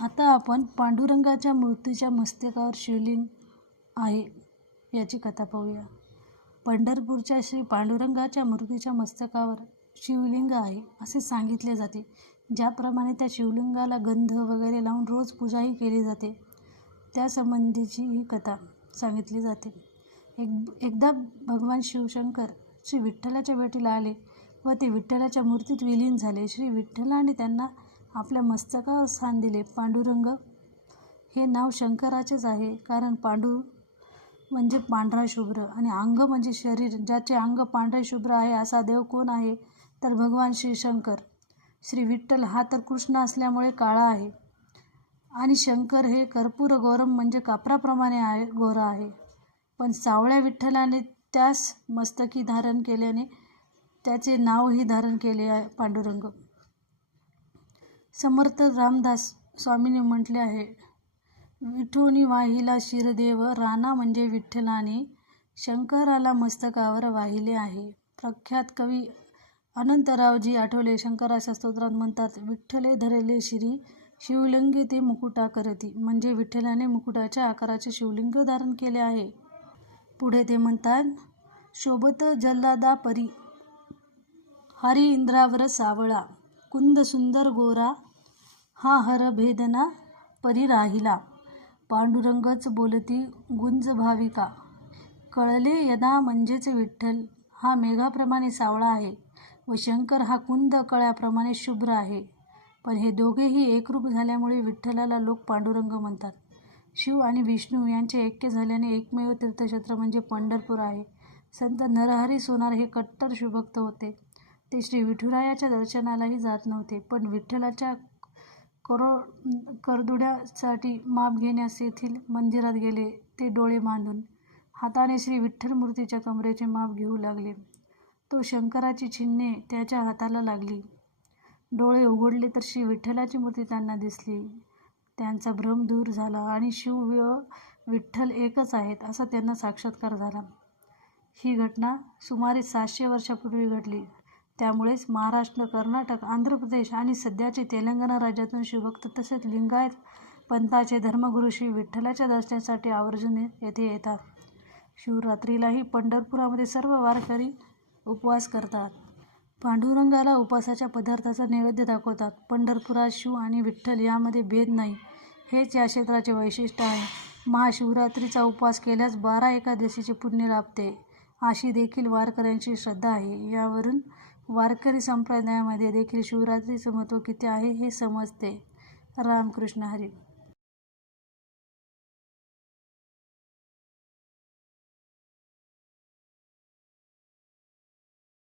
आता आपण पांडुरंगाच्या मूर्तीच्या मस्तकावर शिवलिंग आहे याची कथा पाहूया. पंढरपूरच्या श्री पांडुरंगाच्या मूर्तीच्या मस्तकावर शिवलिंग आहे असे सांगितले जाते. ज्याप्रमाणे त्या शिवलिंगाला गंध वगैरे लावून रोज पूजाही केली जाते त्यासंबंधीची ही कथा सांगितली जाते. एक एकदा भगवान शिवशंकर श्री विठ्ठलाच्या भेटीला आले व ते विठ्ठलाच्या मूर्तीत विलीन झाले. श्री विठ्ठलाने त्यांना आपल्या मस्तकावर स्थान दिले. पांडुरंग हे नाव शंकराचेच आहे कारण पांडू म्हणजे पांढरा शुभ्र आणि अंग म्हणजे शरीर. ज्याचे अंग पांढरे शुभ्र आहे असा देव कोण आहे? तर भगवान श्री शंकर. श्री विठ्ठल हा तर कृष्ण असल्यामुळे काळा आहे. आणि शंकर हे कर्पूर गौरम म्हणजे कापराप्रमाणे आहे गोरा आहे. पण सावळ्या विठ्ठलाने त्यास मस्तकी धारण केल्याने त्याचे नावही धारण केले आहे पांडुरंग. समर्थ रामदास स्वामींनी म्हटले आहे विठोनी वाहिला शिरदेव राणा म्हणजे विठ्ठलाने शंकराला मस्तकावर वाहिले आहे. प्रख्यात कवी अनंतरावजी आठवले शंकराच्या स्तोत्रात म्हणतात विठ्ठले धरले श्री शिवलिंगी ते मुकुटा करती. म्हणजे विठ्ठलाने मुकुटाच्या आकाराचे शिवलिंग धारण केले आहे. पुढे ते म्हणतात शोभत जल्लादा परी हरी इंद्रावर सावळा कुंद सुंदर गोरा हा हर भेदना परी राहिला. पांडुरंगच बोलती गुंज भाविका कळले यदा म्हणजेच विठ्ठल हा मेघाप्रमाणे सावळा आहे व शंकर हा कुंद कळ्याप्रमाणे शुभ्र आहे. पण हे दोघेही एकरूप झाल्यामुळे विठ्ठलाला लोक पांडुरंग म्हणतात. शिव आणि विष्णू यांचे ऐक्य झाल्याने एकमेव तीर्थक्षेत्र म्हणजे पंढरपूर आहे. संत नरहरी सोनार हे कट्टर शुभक्त होते. ते श्री विठुरायाच्या दर्शनालाही जात नव्हते. पण विठ्ठलाच्या करो करदुड्यासाठी माप घेण्यास येथील मंदिरात गेले ते डोळे बांधून हाताने श्री विठ्ठल मूर्तीच्या कमरेचे माप घेऊ लागले. तो शंकराची चिन्हे त्याच्या हाताला लागली. डोळे उघडले तर श्री विठ्ठलाची मूर्ती त्यांना दिसली. त्यांचा भ्रम दूर झाला आणि शिव व विठ्ठल एकच आहेत असा त्यांना साक्षात्कार झाला. ही घटना सुमारे सातशे वर्षापूर्वी घडली. त्यामुळेच महाराष्ट्र कर्नाटक आंध्र प्रदेश आणि सध्याचे तेलंगणा राज्यातून शिवभक्त तसेच लिंगायत पंथाचे धर्मगुरू श्री विठ्ठलाच्या दर्शनासाठी आवर्जून येथे येतात. शिवरात्रीलाही पंढरपुरामध्ये सर्व वारकरी उपवास करतात. पांडुरंगाला उपवासाच्या पदार्थाचा नैवेद्य दाखवतात. पंढरपुरात शिव आणि विठ्ठल यामध्ये भेद नाही हेच या क्षेत्राचे वैशिष्ट्य आहे. महाशिवरात्रीचा उपवास केल्यास बारा एकादशीचे पुण्य लाभते अशी देखील वारकऱ्यांची श्रद्धा आहे. यावरून वारकरी संप्रदायामध्ये देखील शिवरात्रीचं महत्त्व किती आहे हे समजते. रामकृष्ण हरी.